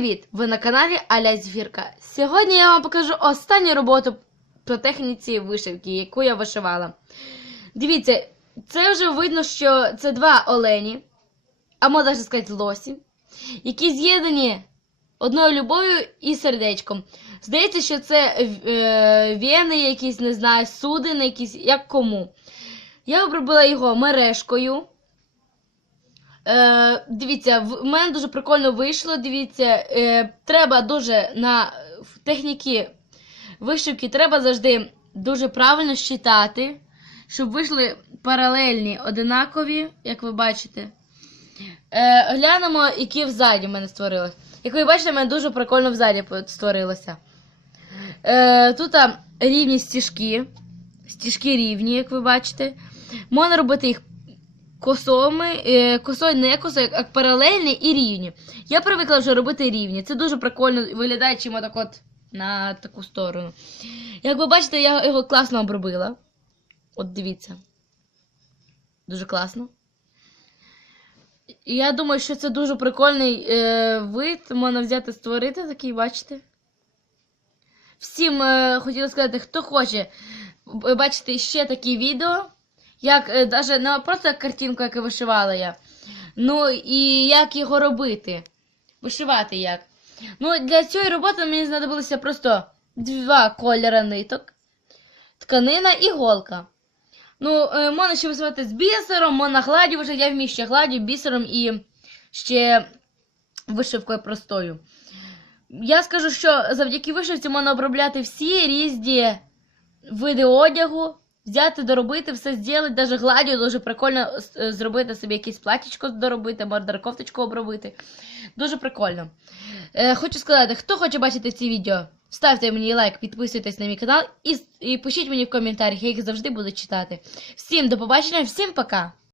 привіт! Ви на каналі Аля Зефірка. Сьогодні я вам покажу останню роботу по техніці вишивки, яку я вишивала. Дивіться, це вже видно, що це два олені, а можна навіть сказати лосі, які з'єднані одною любов'ю і сердечком. Здається, що це е, вени якісь, не знаю, судини якісь, як кому. Я обробила його мережкою. Е, дивіться, в мене дуже прикольно вийшло. Дивіться, е, треба дуже на техніки вишивки треба завжди дуже правильно щитати, щоб вийшли паралельні, одинакові, як ви бачите. Е, глянемо, які взаді в мене створилось. Як ви бачите, в мене дуже прикольно взаді створилося. Е, тут рівні стіжки. Стіжки рівні, як ви бачите. Можна робити їх косоми, е, косою не косою, як паралельні і рівні. Я привикла вже робити рівні. Це дуже прикольно виглядає, чим отак от на таку сторону. Як ви бачите, я його класно обробила. От дивіться. Дуже класно. Я думаю, що це дуже прикольний е, вид. Можна взяти, створити такий, бачите. Всім е, хотіла сказати, хто хоче бачити ще такі відео, як е, даже не просто картинку, яку вишивала я. Ну і як його робити. Вишивати як. Ну, для цієї роботи мені знадобилося просто два кольори ниток, тканина і голка. Ну, е, можна ще вишивати з бісером, можна гладю вишивати. Я вмію ще гладю, бісером і ще вишивкою простою. Я скажу, що завдяки вишивці можна обробляти всі різні види одягу, взяти, доробити, все зробити, навіть гладю дуже прикольно е, зробити собі якесь платічко доробити, можна кофточку обробити. Дуже прикольно. Е, хочу сказати, хто хоче бачити ці відео, ставте мені лайк, підписуйтесь на мій канал і, і пишіть мені в коментарях, я їх завжди буду читати. Всім до побачення, всім пока!